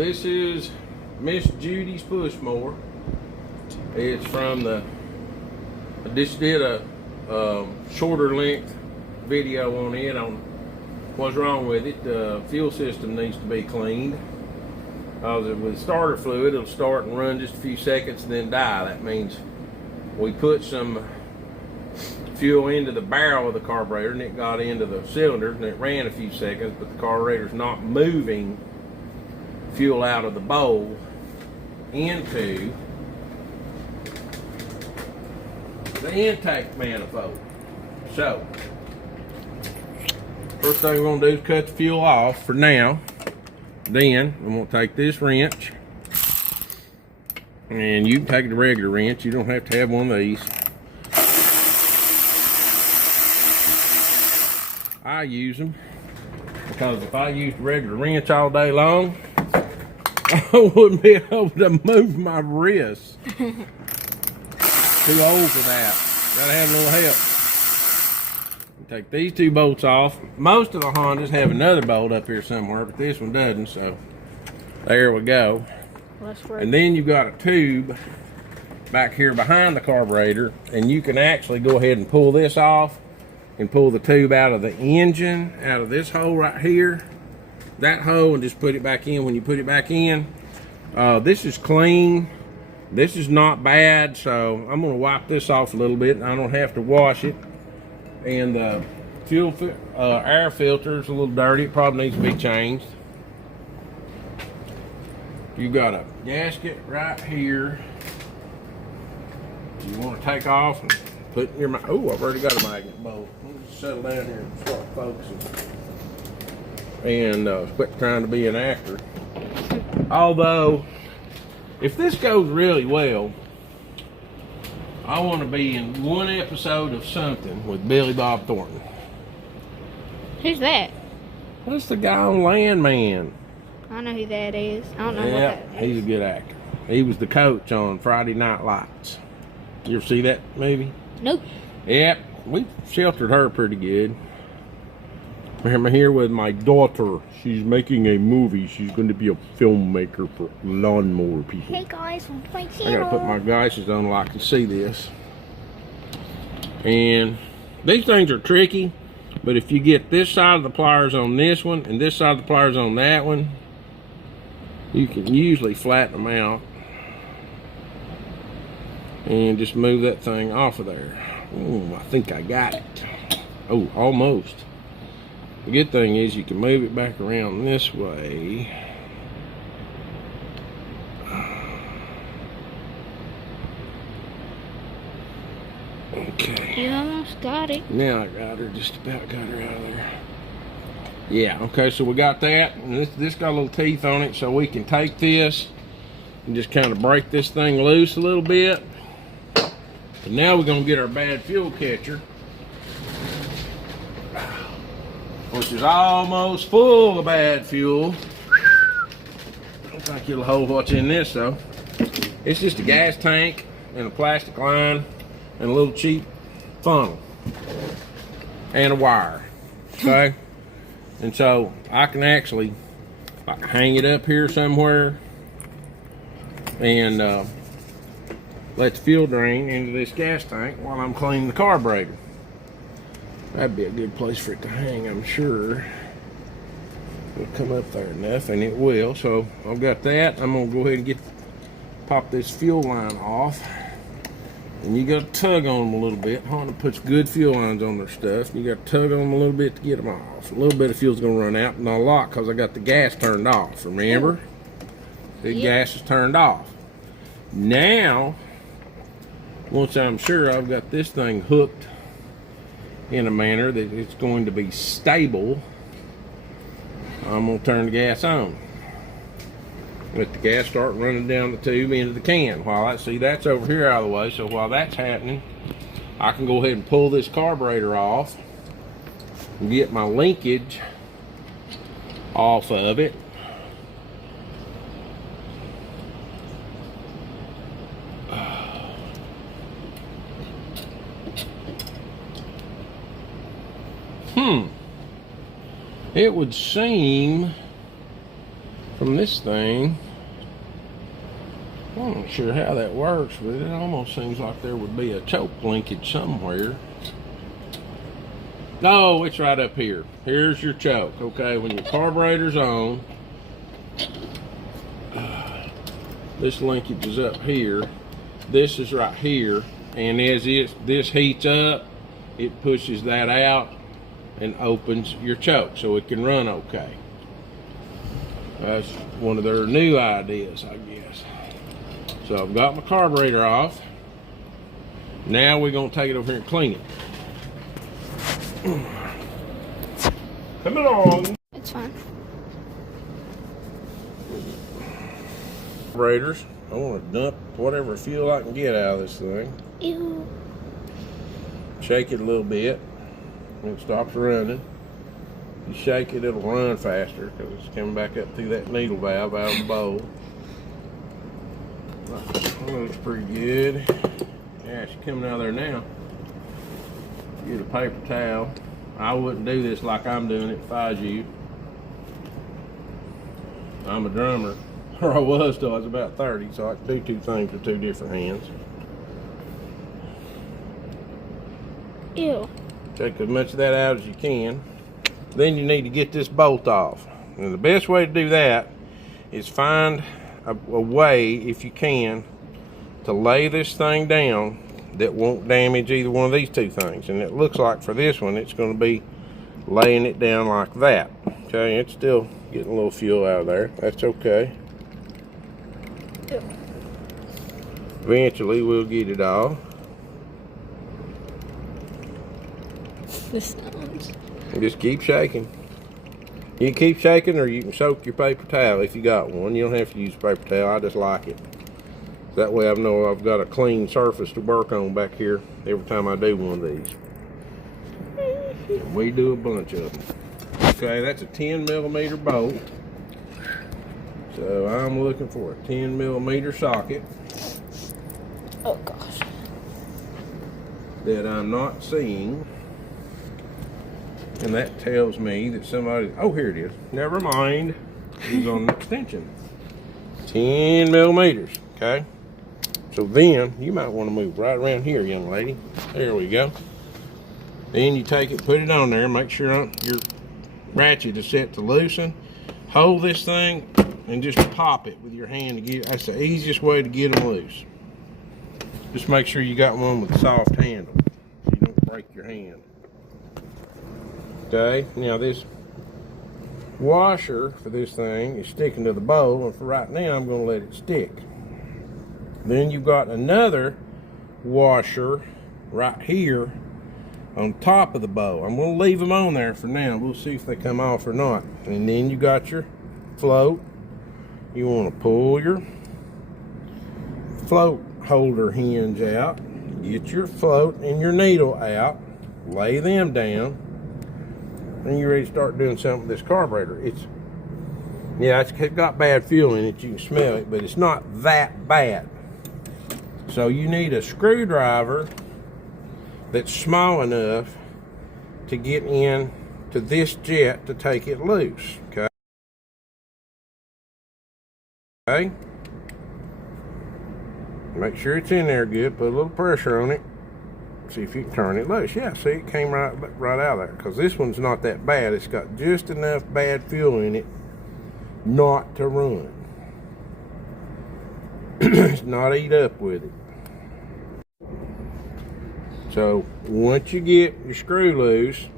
this is Miss Judy's push mower. It's from the, I just did a shorter length video on it on what's wrong with it. The fuel system needs to be cleaned. With starter fluid, it'll start and run just a few seconds and then die. That means we put some fuel into the barrel of the carburetor and it got into the cylinders and it ran a few seconds, but the carburetor's not moving fuel out of the bowl into the intake manifold. So, first thing we're going to do is cut the fuel off for now. Then I'm going to take this wrench, and you can take the regular wrench. You don't have to have one of these. I use them because if I used a regular wrench all day long, I wouldn't be able to move my wrist. Too old for that. Gotta have a little help. Take these two bolts off. Most of the Hondas have another bolt up here somewhere, but this one doesn't, so there we go. And then you've got a tube back here behind the carburetor, and you can actually go ahead and pull this off and pull the tube out of the engine, out of this hole right here, that hole, and just put it back in. When you put it back in, this is clean. This is not bad, so I'm going to wipe this off a little bit, and I don't have to wash it. And the fuel air filter is a little dirty. It probably needs to be changed. You got a gasket right here. You want to take off and put in your. Oh, I've already got a magnet bolt. Let me just settle down here and start focusing. And quit trying to be an actor. Although, if this goes really well, I want to be in one episode of something with Billy Bob Thornton. Who's that? That's the guy on Landman. I know who that is. I don't know what that is. He's a good actor. He was the coach on Friday Night Lights. You ever see that movie? Nope. Yep, we sheltered her pretty good. I'm here with my daughter. She's making a movie. She's going to be a filmmaker for lawnmower people. Hey guys, welcome to my channel. I gotta put my glasses on so I can see this. And these things are tricky, but if you get this side of the pliers on this one and this side of the pliers on that one, you can usually flatten them out and just move that thing off of there. Oh, I think I got it. Oh, almost. The good thing is you can move it back around this way. Okay. You almost got it. Now I got her, just about got her out of there. Yeah, okay, so we got that. And this got little teeth on it, so we can take this and just kind of break this thing loose a little bit. And now we're gonna get our bad fuel catcher, which is almost full of bad fuel. I don't think it'll hold what's in this though. It's just a gas tank and a plastic line and a little cheap funnel and a wire, okay? And so I can actually hang it up here somewhere and let the fuel drain into this gas tank while I'm cleaning the carburetor. That'd be a good place for it to hang, I'm sure. It'll come up there enough, and it will. So I've got that. I'm gonna go ahead and pop this fuel line off. And you got to tug on them a little bit. Honda puts good fuel lines on their stuff. You got to tug on them a little bit to get them off. A little bit of fuel's gonna run out, not a lot, because I got the gas turned off. Remember? The gas is turned off. Now, once I'm sure I've got this thing hooked in a manner that it's going to be stable, I'm going to turn the gas on. Let the gas start running down the tube into the can. While I see that's over here out of the way, so while that's happening, I can go ahead and pull this carburetor off and get my linkage off of it. It would seem from on this thing, I'm not sure how that works, but it almost seems like there would be a choke linkage somewhere. No, it's right up here. Here's your choke, okay? When your carburetor's on, this linkage is up here. This is right here, and as this heats up, it pushes that out and opens your choke so it can run okay. That's one of their new ideas, I guess. So I've got my carburetor off. Now we're gonna take it over here and clean it. Come along. It's fine. Carburetors. I want to dump whatever fuel I can get out of this thing. Ew. Shake it a little bit. When it stops running. You shake it, it'll run faster because it's coming back up through that needle valve out of the bowl. That looks pretty good. Yeah, she's coming out of there now. Get a paper towel. I wouldn't do this like I'm doing it if I was you. I'm a drummer. Or I was till I was about 30, so I could do two things with two different hands. Ew. Take as much of that out as you can. Then you need to get this bolt off. And the best way to do that is find a way, if you can, to lay this thing down that won't damage either one of these two things. And it looks like for this one, it's going to be laying it down like that. Okay, it's still getting a little fuel out of there. That's okay. Ew. Eventually, we'll get it off. The sounds. And just keep shaking. You can keep shaking, or you can soak your paper towel if you got one. You don't have to use a paper towel. I just like it. That way I know I've got a clean surface to work on back here every time I do one of these. And we do a bunch of them. Okay, that's a 10mm bolt. So I'm looking for a 10mm socket. Oh gosh. That I'm not seeing. And that tells me that somebody, oh, here it is. Never mind. It's on an extension. 10mm, okay? So then, you might want to move right around here, young lady. There we go. Then you take it, put it on there, make sure your ratchet is set to loosen. Hold this thing and just pop it with your hand to get, that's the easiest way to get them loose. Just make sure you got one with a soft handle so you don't break your hand. Okay, now this washer for this thing is sticking to the bowl, and for right now I'm going to let it stick. Then you've got another washer right here on top of the bowl. I'm going to leave them on there for now. We'll see if they come off or not. And then you got your float. You want to pull your float holder hinge out, get your float and your needle out, lay them down, and you're ready to start doing something with this carburetor. It's got bad fuel in it, you can smell it, but it's not that bad. So you need a screwdriver that's small enough to get in to this jet to take it loose, okay? Okay? Make sure it's in there good, put a little pressure on it. See if you can turn it loose. Yeah, see, it came right out of there. Because this one's not that bad. It's got just enough bad fuel in it not to run. It's not eat up with it. So, once you get your screw loose,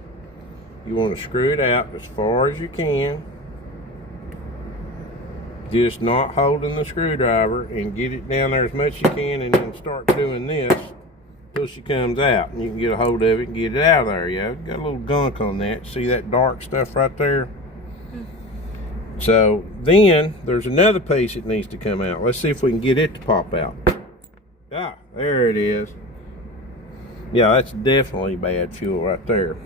you want to screw it out as far as you can. Just not holding the screwdriver, and get it down there as much as you can, and then start doing this till she comes out, and you can get a hold of it and get it out of there. Yeah, got a little gunk on that. See that dark stuff right there? So then there's another piece that needs to come out. Let's see if we can get it to pop out. Ah, there it is. Yeah, that's definitely bad fuel right there.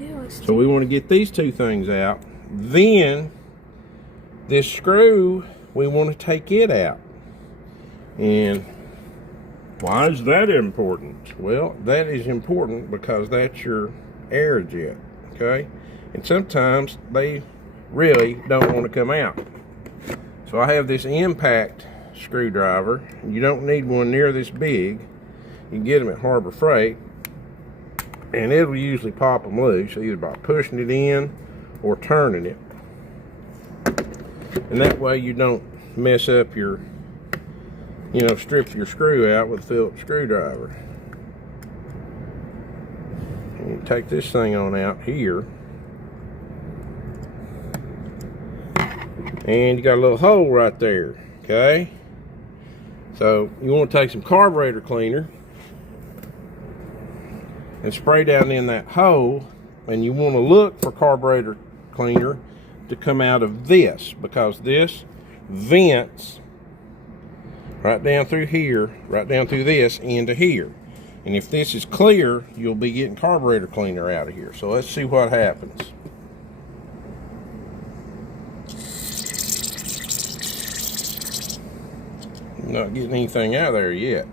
Yeah, so we want to get these two things out. Then this screw, we want to take it out. And why is that important? Well, that is important because that's your air jet, okay? And sometimes they really don't want to come out. So I have this impact screwdriver. You don't need one near this big. You can get them at Harbor Freight, and it'll usually pop them loose either by pushing it in or turning it. And that way you don't mess up your, strip your screw out with a Phillips screwdriver. And you take this thing on out here, and you got a little hole right there, okay? So you want to take some carburetor cleaner and spray down in that hole, and you want to look for carburetor cleaner to come out of this, because this vents right down through here, right down through this into here. And if this is clear, you'll be getting carburetor cleaner out of here. So let's see what happens. Not getting anything out of there yet.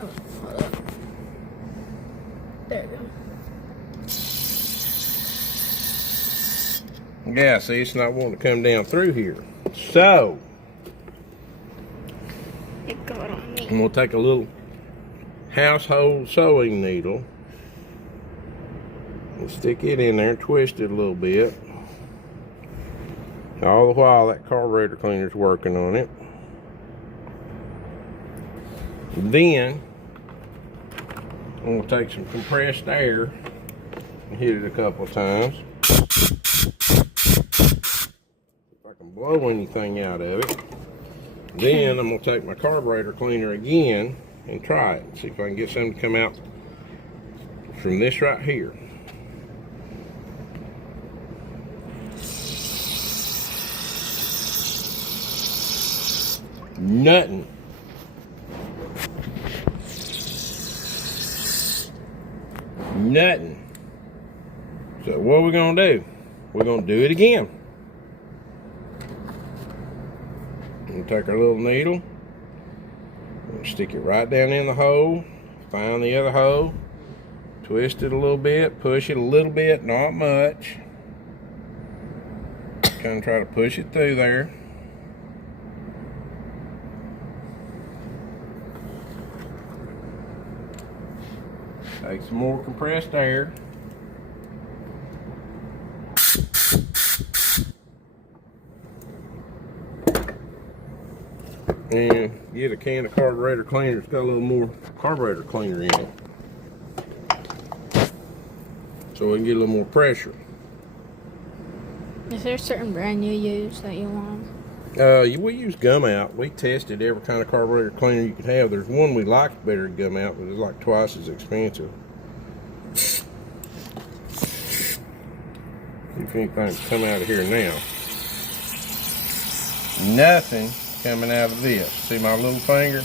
Oh, hold up. There we go. Yeah, see, it's not wanting to come down through here. So, It got on me. I'm going to take a little household sewing needle and stick it in there and twist it a little bit. All the while that carburetor cleaner's working on it. Then I'm going to take some compressed air and hit it a couple of times. If I can blow anything out of it. Then I'm going to take my carburetor cleaner again and try it. See if I can get something to come out from this right here. Nothing. Nothing. So what are we going to do? We're going to do it again. We'll take our little needle, we'll stick it right down in the hole, find the other hole, twist it a little bit, push it a little bit, not much. Kind of try to push it through there. Take some more compressed air. And get a can of carburetor cleaner. It's got a little more carburetor cleaner in it, so we can get a little more pressure. Is there a certain brand you use that you want? We use Gum Out. We tested every kind of carburetor cleaner you could have. There's one we liked better than Gum Out, but it's like twice as expensive. See if anything can come out of here now. Nothing coming out of this. See my little finger?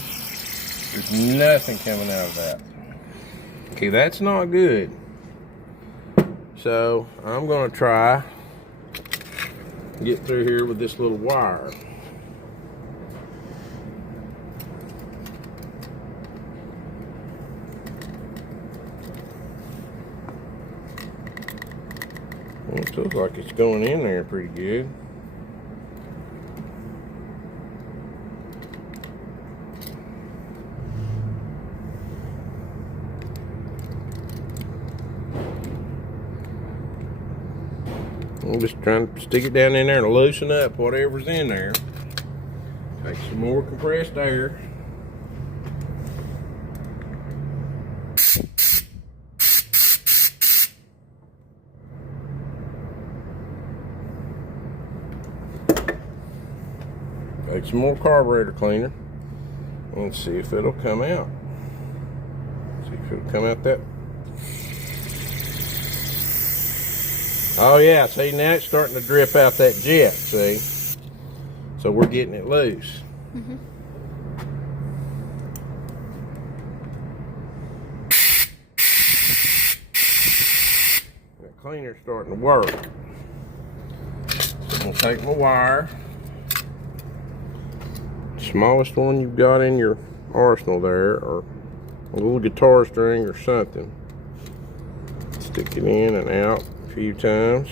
There's nothing coming out of that. Okay, that's not good. So I'm going to try get through here with this little wire. Well, it looks like it's going in there pretty good. I'm just trying to stick it down in there and loosen up whatever's in there. Take some more compressed air. Take some more carburetor cleaner and see if it'll come out. See if it'll come out that. Oh yeah, see, now it's starting to drip out that jet, see? So we're getting it loose. Mm-hmm. The cleaner's starting to work. So I'm gonna take my wire, smallest one you've got in your arsenal there, or a little guitar string or something. Stick it in and out a few times.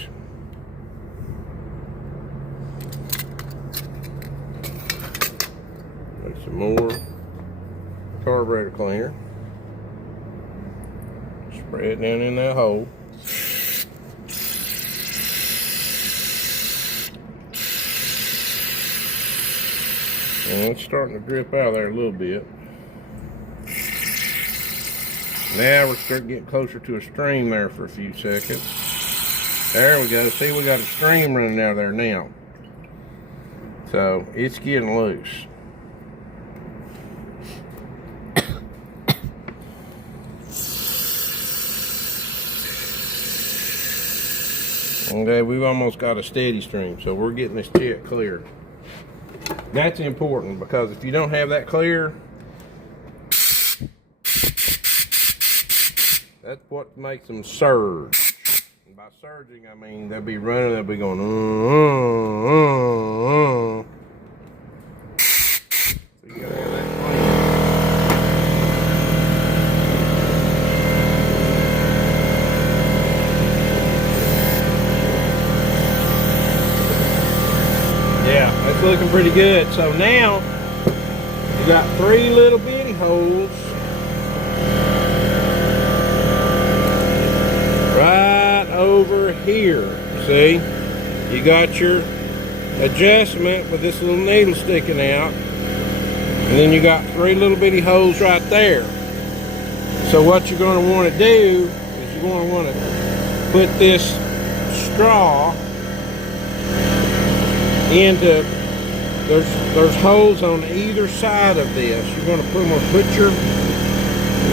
more carburetor cleaner. Spray it down in that hole. And it's starting to drip out of there a little bit. Now we're starting to get closer to a stream there for a few seconds. There we go. See, we got a stream running out of there now. So it's getting loose. Okay, we've almost got a steady stream, so we're getting this jet clear. That's important because if you don't have that clear, that's what makes them surge. And by surging, I mean they'll be running, they'll be going, So you gotta have that clean. Yeah, that's looking pretty good. So now you got 3 little bitty holes right over here. See, you got your adjustment with this little needle sticking out, and then you got 3 little bitty holes right there. So what you're going to want to do is you're going to want to put this straw into, there's holes on either side of this. You're going to put your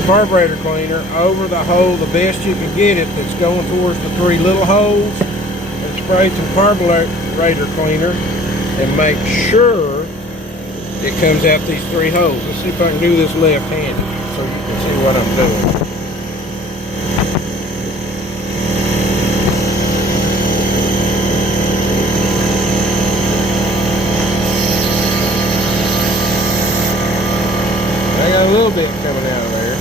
carburetor cleaner over the hole the best you can get it that's going towards the 3 little holes, and spray some carburetor cleaner and make sure it comes out these 3 holes. Let's see if I can do this left-handed so you can see what I'm doing. I got a little bit coming out of there.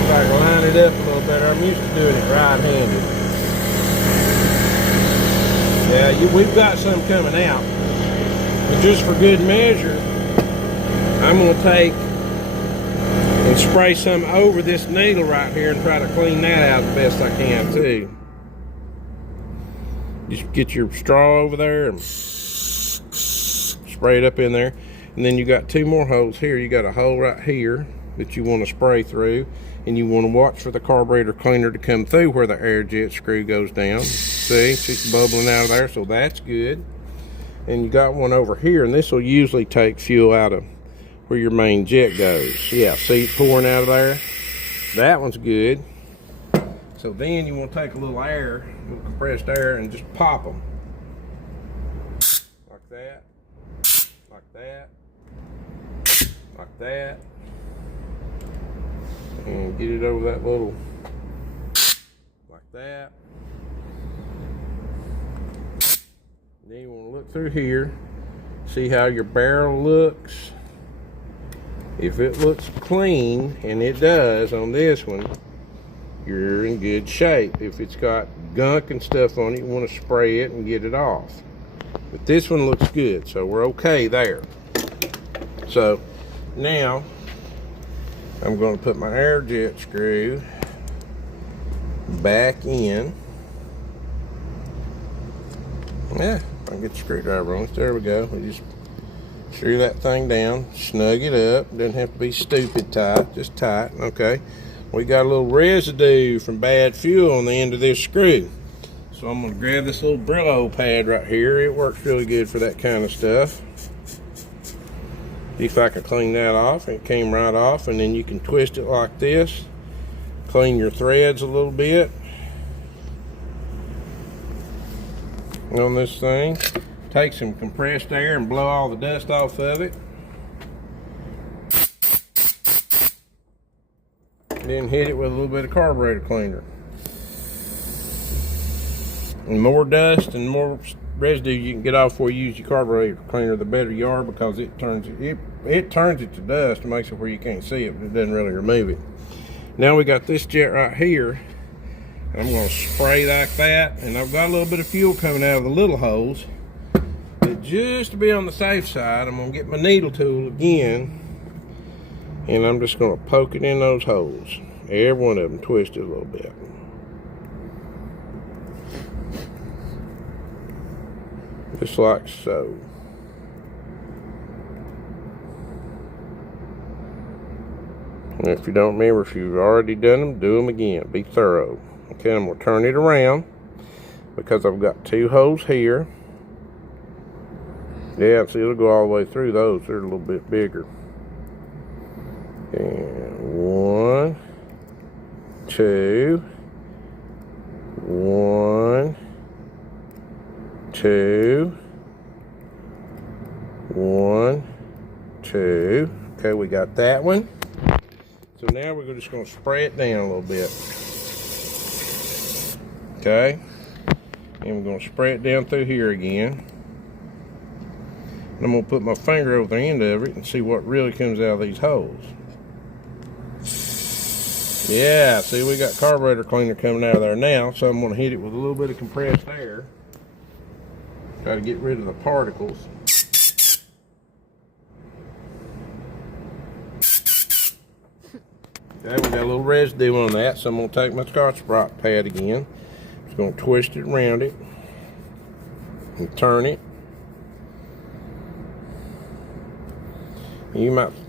If I can line it up a little better, I'm used to doing it right-handed. Yeah, we've got some coming out. But just for good measure, I'm going to take and spray some over this needle right here and try to clean that out the best I can too. Just get your straw over there and spray it up in there. And then you got 2 more holes here. You got a hole right here that you want to spray through, and you want to watch for the carburetor cleaner to come through where the air jet screw goes down. See, it's bubbling out of there, so that's good. And you got one over here, and this will usually take fuel out of where your main jet goes. Yeah, see it pouring out of there? That one's good. So then you want to take a little air, a little compressed air, and just pop them. Like that. Like that. Like that. And get it over that little, like that. Then you want to look through here, see how your barrel looks. If it looks clean, and it does on this one, you're in good shape. If it's got gunk and stuff on it, you want to spray it and get it off. But this one looks good, so we're okay there. So now I'm going to put my air jet screw back in. Yeah, if I can get the screwdriver on it. There we go. We just screw that thing down, snug it up. Doesn't have to be stupid tight, just tight. Okay. We got a little residue from bad fuel on the end of this screw. So I'm going to grab this little Brillo pad right here. It works really good for that kind of stuff. See if I can clean that off. It came right off, and then you can twist it like this. Clean your threads a little bit on this thing. Take some compressed air and blow all the dust off of it. Then hit it with a little bit of carburetor cleaner. And more dust and more residue you can get off before you use your carburetor cleaner, the better you are, because it turns it to dust and makes it where you can't see it, but it doesn't really remove it. Now we got this jet right here. I'm going to spray like that, and I've got a little bit of fuel coming out of the little holes. But just to be on the safe side, I'm going to get my needle tool again, and I'm just going to poke it in those holes. Every one of them twisted a little bit. Just like so. And if you don't remember, if you've already done them, do them again. Be thorough. Okay, I'm going to turn it around because I've got two holes here. Yeah, see, it'll go all the way through those. They're a little bit bigger. And 1, 2, 1, 2, 1, 2. Okay, we got that one. So now we're just going to spray it down a little bit. Okay, and we're going to spray it down through here again. And I'm going to put my finger over the end of it and see what really comes out of these holes. Yeah, see, we got carburetor cleaner coming out of there now, so I'm going to hit it with a little bit of compressed air. Try to get rid of the particles. Okay, we got a little residue on that, so I'm going to take my Scotch-Brite pad again. Just going to twist it around it and turn it.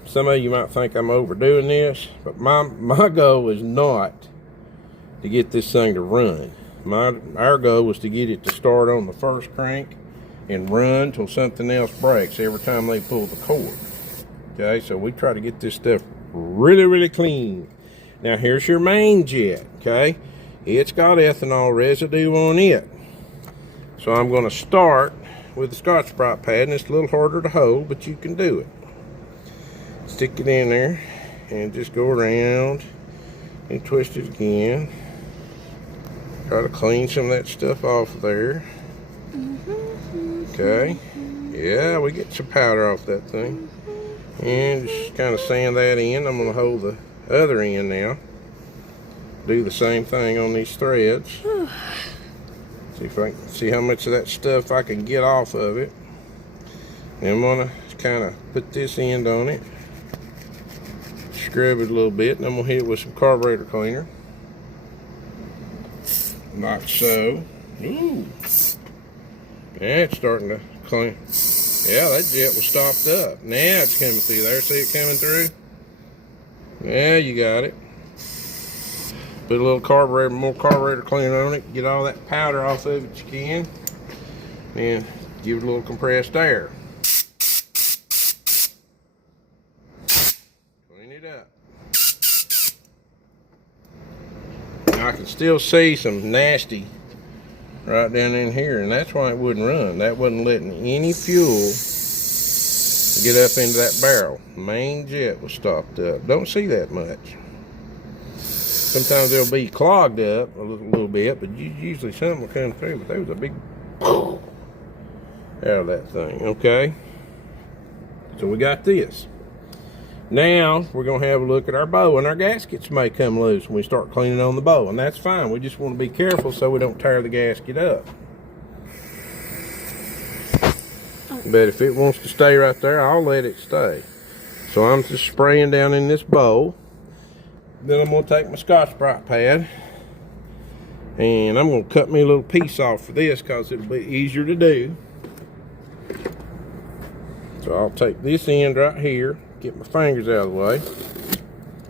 Some of you might think I'm overdoing this, but my goal is not to get this thing to run. Our goal was to get it to start on the first crank and run till something else breaks every time they pull the cord. Okay, so we try to get this stuff really, really clean. Now here's your main jet. Okay, it's got ethanol residue on it. So I'm going to start with the Scotch-Brite pad, and it's a little harder to hold, but you can do it. Stick it in there and just go around and twist it again. Try to clean some of that stuff off of there. Okay, yeah, we get some powder off that thing. And just kind of sand that in. I'm going to hold the other end now. Do the same thing on these threads. See if I can see how much of that stuff I can get off of it. And I'm going to kind of put this end on it. Scrub it a little bit, and I'm going to hit it with some carburetor cleaner. Like so. Ooh. Yeah, it's starting to clean. Yeah, that jet was stopped up. Now it's coming through there. See it coming through? Yeah, you got it. Put a little more carburetor cleaner on it. Get all that powder off of it you can. And give it a little compressed air. Clean it up. Now I can still see some nasty right down in here, and that's why it wouldn't run. That wasn't letting any fuel get up into that barrel. Main jet was stopped up. Don't see that much. Sometimes they'll be clogged up a little bit, but usually something will come through. But there was a big out of that thing. Okay, so we got this. Now we're going to have a look at our bow, and our gaskets may come loose when we start cleaning on the bow, and that's fine. We just want to be careful so we don't tear the gasket up. But if it wants to stay right there, I'll let it stay. So I'm just spraying down in this bowl. Then I'm going to take my Scotch-Brite pad, and I'm going to cut me a little piece off for this because it'll be easier to do. So I'll take this end right here, get my fingers out of the way,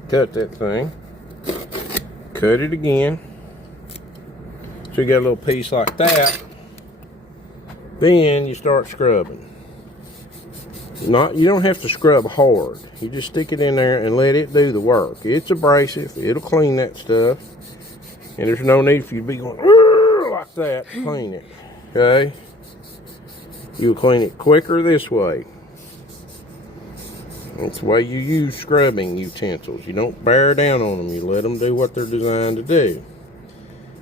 cut that thing, cut it again. So you got a little piece like that. Then you start scrubbing. You don't have to scrub hard. You just stick it in there and let it do the work. It's abrasive. It'll clean that stuff. And there's no need for you to be going like that to clean it. Okay? You'll clean it quicker this way. That's the way you use scrubbing utensils. You don't bear down on them. You let them do what they're designed to do.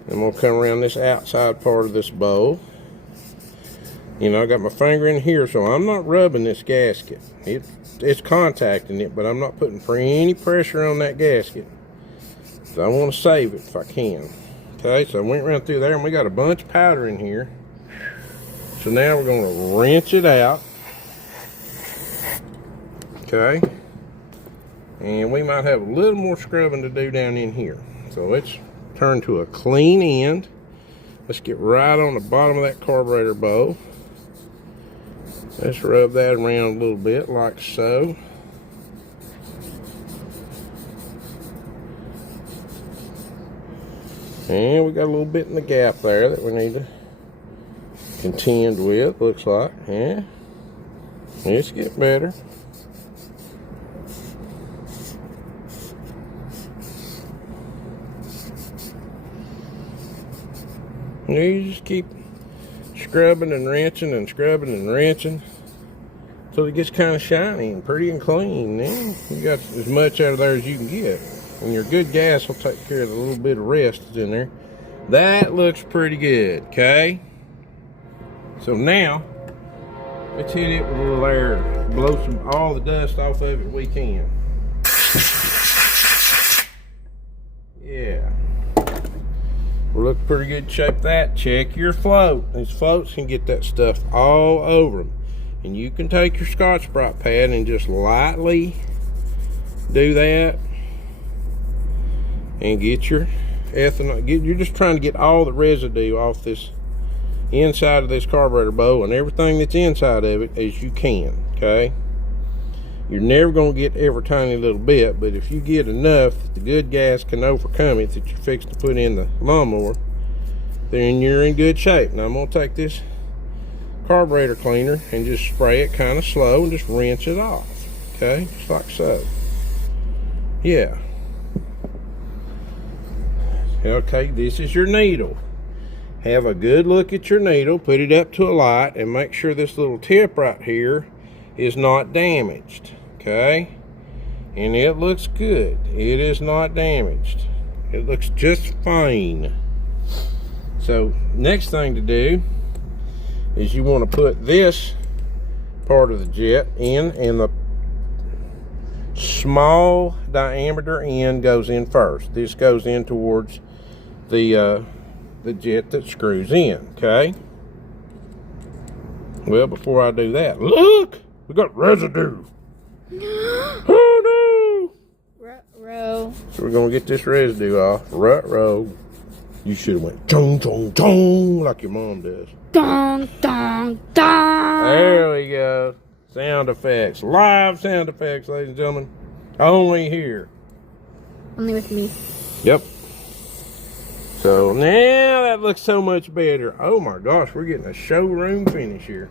I'm going to come around this outside part of this bowl. You know, I got my finger in here, so I'm not rubbing this gasket. It's contacting it, but I'm not putting any pressure on that gasket. So I want to save it if I can. Okay, so I went around through there and we got a bunch of powder in here. So now we're going to wrench it out. Okay. And we might have a little more scrubbing to do down in here. So let's turn to a clean end. Let's get right on the bottom of that carburetor bowl. Let's rub that around a little bit like so. And we got a little bit in the gap there that we need to contend with, looks like. Yeah. Let's get better. You just keep scrubbing and wrenching and scrubbing and wrenching until it gets kind of shiny and pretty and clean. Then you got as much out of there as you can get. And your good gas will take care of the little bit of rest that's in there. That looks pretty good, okay? So now, let's hit it with a little air. Blow all the dust off of it we can. Yeah. We look pretty good shape that. Check your float. These floats can get that stuff all over them. And you can take your Scotch-Brite pad and just lightly do that. And get your ethanol. You're just trying to get all the residue off this inside of this carburetor bowl and everything that's inside of it as you can, okay? You're never going to get every tiny little bit, but if you get enough that the good gas can overcome it that you're fixing to put in the lawnmower, then you're in good shape. Now I'm going to take this carburetor cleaner and just spray it kind of slow and just rinse it off, okay? Just like so. Yeah. Okay, this is your needle. Have a good look at your needle, put it up to a light, and make sure this little tip right here is not damaged, okay? And it looks good. It is not damaged. It looks just fine. So, next thing to do is you want to put this part of the jet in, and the small diameter end goes in first. This goes in towards the jet that screws in, okay? Well, before I do that, look! We got residue! Oh no! Ruh-roh. So we're gonna get this residue off. Ruh-roh. You should have went chong chong chong like your mom does. Dong, dong, dong. There we go. Sound effects. Live sound effects, ladies and gentlemen. Only here. Only with me. Yep. So now that looks so much better. Oh my gosh, we're getting a showroom finish here.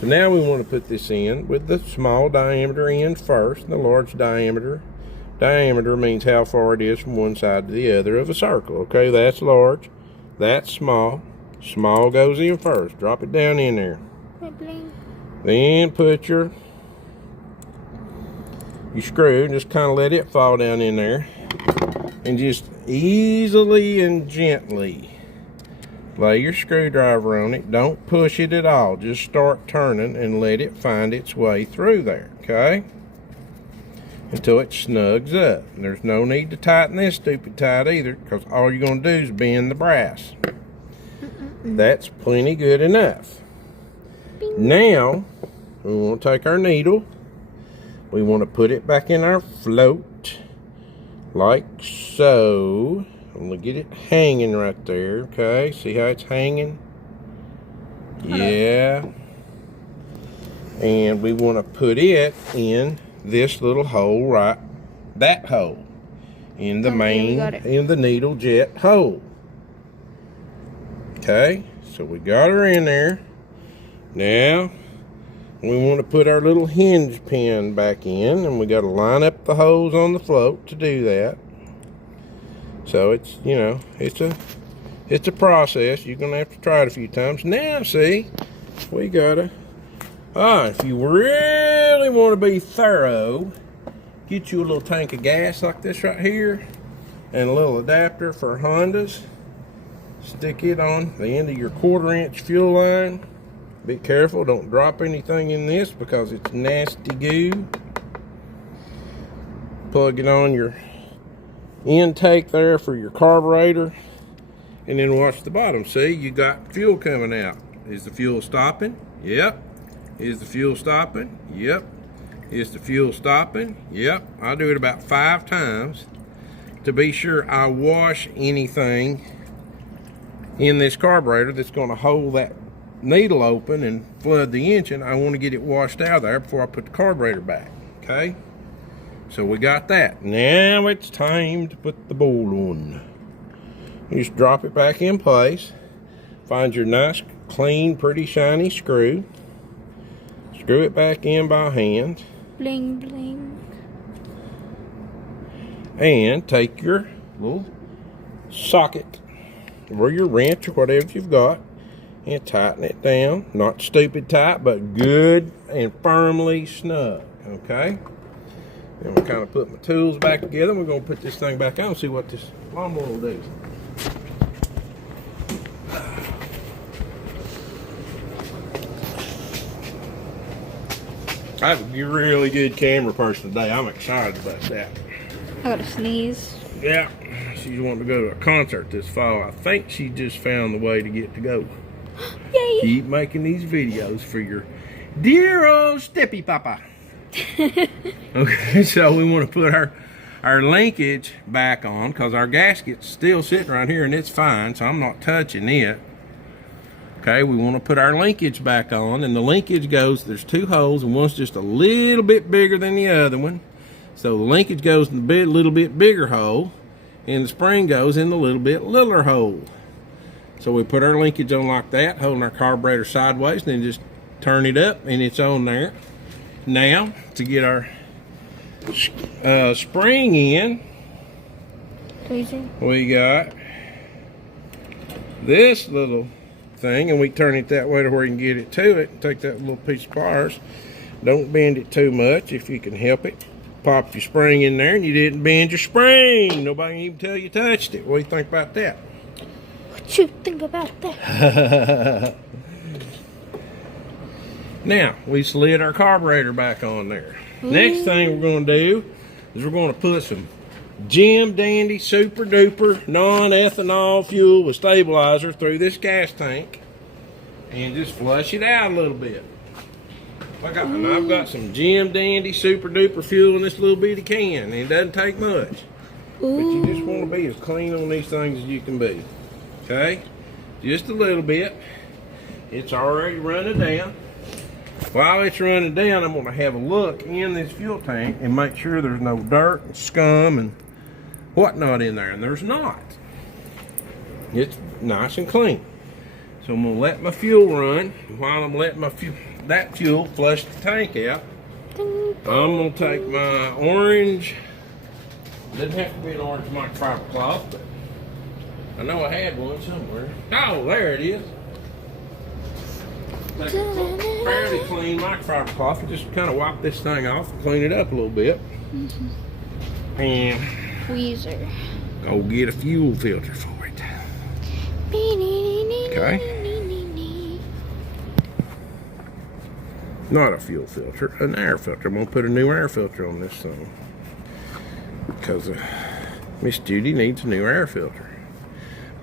So now we want to put this in with the small diameter end first, and the large diameter. Diameter means how far it is from one side to the other of a circle. Okay, that's large. That's small. Small goes in first. Drop it down in there. Then put your screw and just kind of let it fall down in there. And just easily and gently lay your screwdriver on it. Don't push it at all. Just start turning and let it find its way through there, okay? Until it snugs up. And there's no need to tighten this stupid tight either, because all you're going to do is bend the brass. That's plenty good enough. Now, we want to take our needle. We want to put it back in our float. Like so. I'm going to get it hanging right there, okay? See how it's hanging? Yeah. And we want to put it in this little hole right, that hole. In the in the needle jet hole. Okay, so we got her in there. Now, we want to put our little hinge pin back in, and we got to line up the holes on the float to do that. So it's, you know, it's a process. You're gonna have to try it a few times. Now, see, we gotta. If you really want to be thorough, get you a little tank of gas like this right here, and a little adapter for Hondas. Stick it on the end of your 1/4-inch fuel line. Be careful, don't drop anything in this because it's nasty goo. Plug it on your intake there for your carburetor. And then watch the bottom. See, you got fuel coming out. Is the fuel stopping? Yep. Is the fuel stopping? Yep. Is the fuel stopping? Yep. I do it about 5 times to be sure I wash anything in this carburetor that's going to hold that needle open and flood the engine. I want to get it washed out of there before I put the carburetor back. Okay? So we got that. Now it's time to put the bolt on. You just drop it back in place. Find your nice, clean, pretty, shiny screw. Screw it back in by hand. Bling, bling. And take your little socket or your wrench or whatever you've got and tighten it down. Not stupid tight, but good and firmly snug. Okay? Then we'll kind of put my tools back together. We're going to put this thing back on and see what this lawnmower will do. I have a really good camera person today. I'm excited about that. I gotta sneeze. Yeah, she's wanting to go to a concert this fall. I think she just found the way to get to go. Yay! Keep making these videos for your dear old Steppy Papa. Okay, so we want to put our linkage back on because our gasket's still sitting right here and it's fine, so I'm not touching it. Okay, we want to put our linkage back on, and the linkage goes, there's 2 holes, and one's just a little bit bigger than the other one. So the linkage goes in the little bit bigger hole, and the spring goes in the little bit littler hole. So we put our linkage on like that, holding our carburetor sideways, and then just turn it up, and it's on there. Now, to get our spring in, we got this little thing, and we turn it that way to where you can get it to it and take that little piece of pliers. Don't bend it too much if you can help it. Pop your spring in there and you didn't bend your spring. Nobody can even tell you touched it. What do you think about that? What you think about that? Now we slid our carburetor back on there. Next thing we're going to do is we're going to put some Jim Dandy super duper non-ethanol fuel with stabilizer through this gas tank and just flush it out a little bit. And I've got some Jim Dandy super duper fuel in this little bitty can, and it doesn't take much. But you just want to be as clean on these things as you can be. Okay? Just a little bit. It's already running down. While it's running down, I'm going to have a look in this fuel tank and make sure there's no dirt and scum and whatnot in there, and there's not. It's nice and clean. So I'm going to let my fuel run. While I'm letting that fuel flush the tank out, I'm going to take my orange, doesn't have to be an orange microfiber cloth, but I know I had one somewhere. Oh, there it is. Take a fairly clean microfiber cloth and just kind of wipe this thing off and clean it up a little bit. And Weezer. go get a fuel filter for it. Okay. Not a fuel filter, an air filter. I'm going to put a new air filter on this thing because Miss Judy needs a new air filter.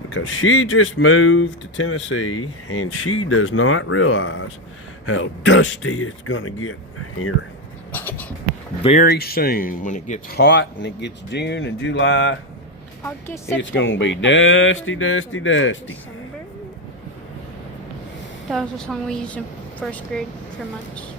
Because she just moved to Tennessee and she does not realize how dusty it's going to get here very soon. When it gets hot and it gets June and July, it's going to be dusty, dusty, dusty. December. That was a song we used in first grade for months.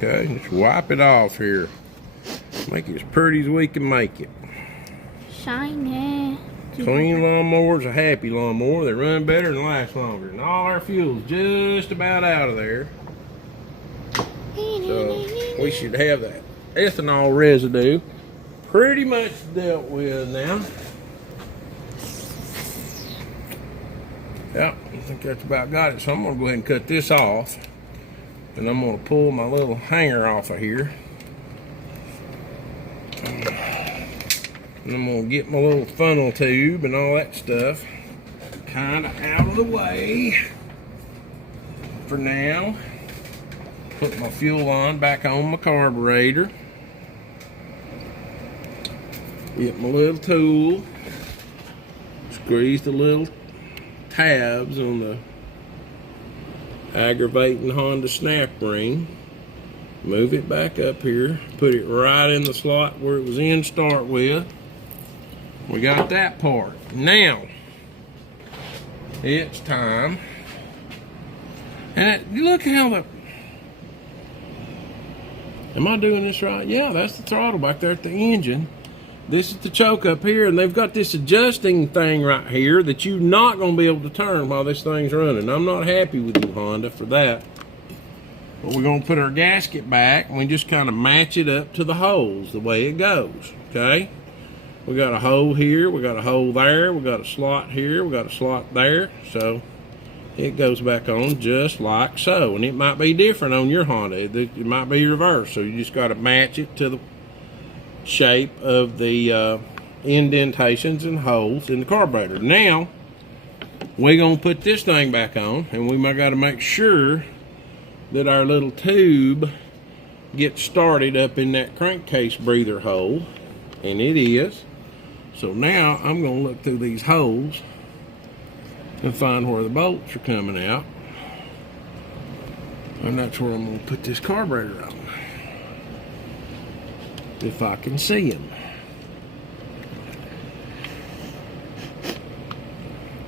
Okay, just wipe it off here. Make it as pretty as we can make it. Shiny. Clean lawnmower's a happy lawnmower. They run better and last longer. And all our fuel's just about out of there. So we should have that ethanol residue pretty much dealt with now. Yep, I think that's about got it. So I'm going to go ahead and cut this off. And I'm going to pull my little hanger off of here. And I'm gonna get my little funnel tube and all that stuff kind of out of the way for now. Put my fuel line back on my carburetor. Get my little tool. Squeeze the little tabs on the aggravating Honda snap ring. Move it back up here. Put it right in the slot where it was in to start with. We got that part. Now, it's time. And look how the... Am I doing this right? Yeah, that's the throttle back there at the engine. This is the choke up here, and they've got this adjusting thing right here that you're not going to be able to turn while this thing's running. I'm not happy with you, Honda, for that. But we're going to put our gasket back, and we just kind of match it up to the holes the way it goes, okay? We got a hole here, we got a hole there, we got a slot here, we got a slot there, so it goes back on just like so. And it might be different on your Honda. It might be reversed, so you just got to match it to the shape of the indentations and holes in the carburetor. Now, we're going to put this thing back on, and we might got to make sure that our little tube gets started up in that crankcase breather hole, and it is. So now I'm going to look through these holes and find where the bolts are coming out, and that's where I'm going to put this carburetor on, if I can see them.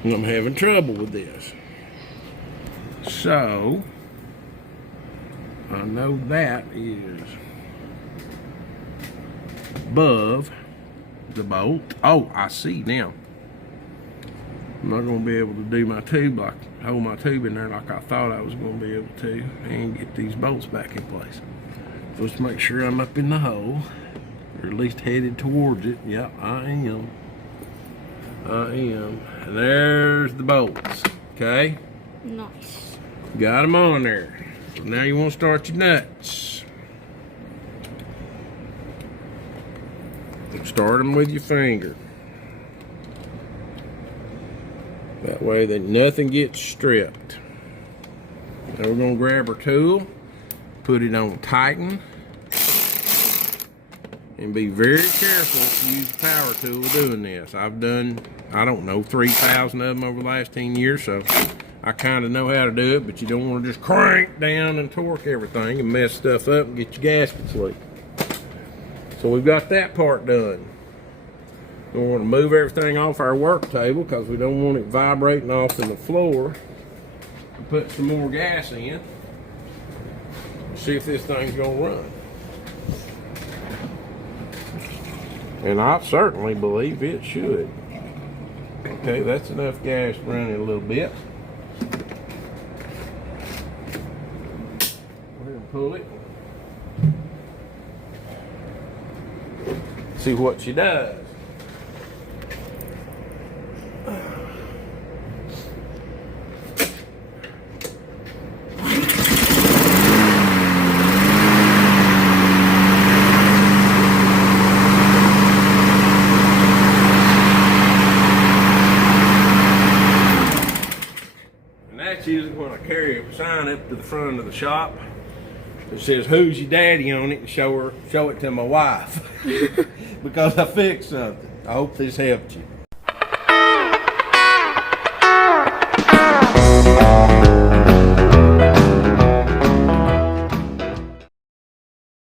And I'm having trouble with this. So I know that is above the bolt. Oh, I see now. I'm not going to be able to do my tube hold my tube in there like I thought I was going to be able to, and get these bolts back in place. So let's make sure I'm up in the hole, or at least headed towards it. Yep, I am. And there's the bolts. Okay? Nice. Got them on there. Now you want to start your nuts. Start them with your finger. That way that nothing gets stripped. Now we're going to grab our tool, put it on tighten, and be very careful to use the power tool doing this. I've done, I don't know, 3,000 of them over the last 10 years, so I kind of know how to do it, but you don't want to just crank down and torque everything and mess stuff up and get your gaskets leaked. So we've got that part done. We want to move everything off our work table because we don't want it vibrating off in the floor. Put some more gas in. See if this thing's going to run. And I certainly believe it should. Okay, that's enough gas running a little bit. We're going to pull it. See what she does. And that's usually when I carry a sign up to the front of the shop. It says, "Who's your daddy?" on it, and show it to my wife. Because I fixed something. I hope this helped you.